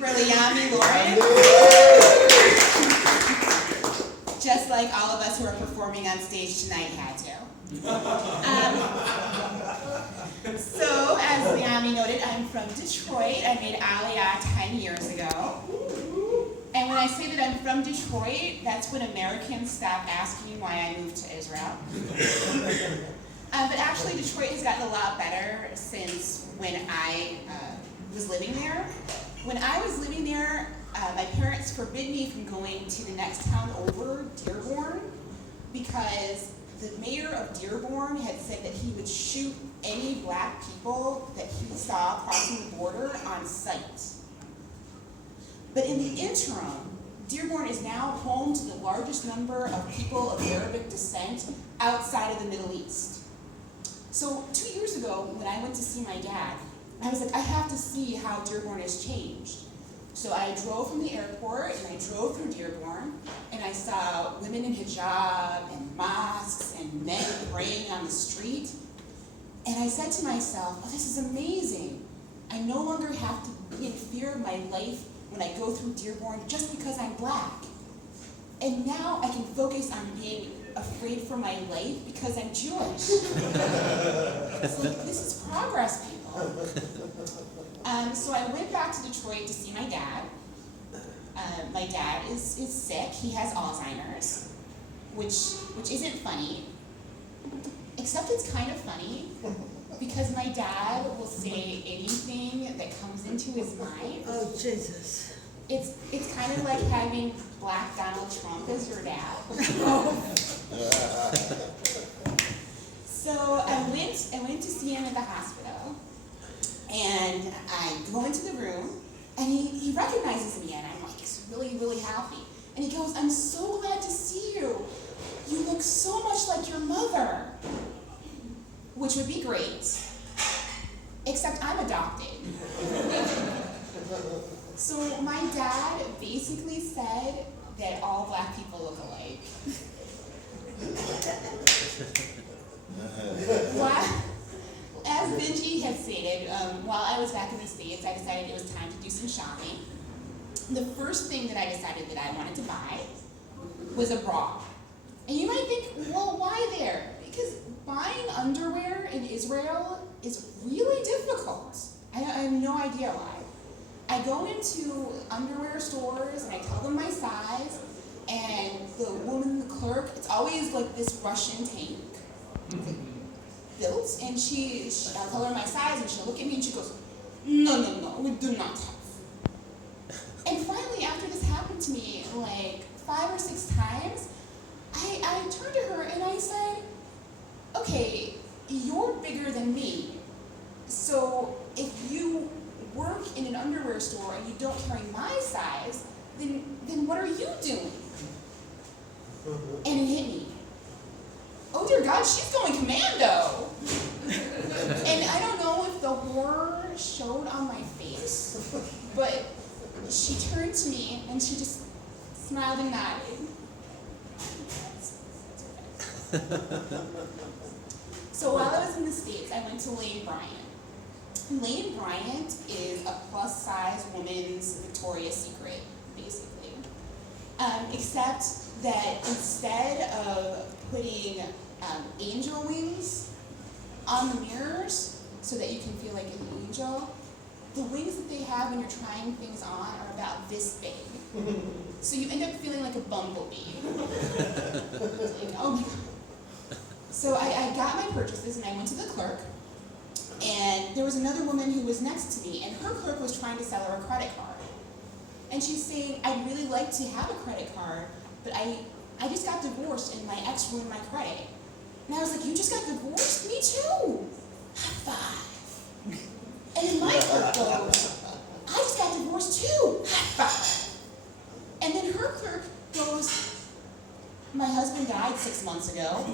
for Liami Lauren. Just like all of us who are performing on stage tonight had to. So, as Liami noted, I'm from Detroit. I made Aliyah 10 years ago. And when I say that I'm from Detroit, that's when Americans stop asking me why I moved to Israel. But actually, Detroit has gotten a lot better since when I was living there. When I was living there, my parents forbid me from going to the next town over, Dearborn, because the mayor of Dearborn had said that he would shoot any black people that he saw crossing the border on sight. But in the interim, Dearborn is now home to the largest number of people of Arabic descent outside of the Middle East. So 2 years ago, when I went to see my dad, I was like, I have to see how Dearborn has changed. So I drove from the airport, and I drove through Dearborn, and I saw women in hijab, and mosques, and men praying on the street. And I said to myself, oh, this is amazing. I no longer have to be in fear of my life when I go through Dearborn just because I'm black. And now I can focus on being afraid for my life because I'm Jewish. It's like, this is progress, people. So I went back to Detroit to see my dad. My dad is sick. He has Alzheimer's, which isn't funny, except it's kind of funny because my dad will say anything that comes into his mind. Oh, Jesus. It's kind of like having black Donald Trump as your dad. So I went to see him at the hospital, and I go into the room, and he recognizes me, and I'm like, he's really, really happy. And he goes, I'm so glad to see you. You look so much like your mother, which would be great, except I'm adopted. So my dad basically said that all black people look alike. As Benji had stated, while I was back in the States, I decided it was time to do some shopping. The first thing that I decided that I wanted to buy was a bra. And you might think, well, why there? Because buying underwear in Israel is really difficult. I have no idea why. I go into underwear stores and I tell them my size, and the woman, the clerk, it's always like this Russian tank built, and I'll tell her my size, and she'll look at me and she goes, no, we do not have. And finally, after this happened to me like 5 or 6 times, I turned to her and I said, okay, you're bigger than me, so if you work in an underwear store and you don't carry my size, then what are you doing? And it hit me. Oh dear God, she's going commando. And I don't know if the horror showed on my face, but she turned to me and she just smiled and nodded. So while I was in the States, I went to Lane Bryant. Lane Bryant is a plus-size woman's Victoria's Secret, basically. Except that instead of putting angel wings on the mirrors so that you can feel like an angel, the wings that they have when you're trying things on are about this big. So you end up feeling like a bumblebee. Like, oh my God. So I got my purchases and I went to the clerk. And there was another woman who was next to me, and her clerk was trying to sell her a credit card. And she's saying, I'd really like to have a credit card, but I just got divorced and my ex ruined my credit. And I was like, you just got divorced? Me too. High five. And then my clerk goes, I just got divorced too. High five. And then her clerk goes, my husband died 6 months ago.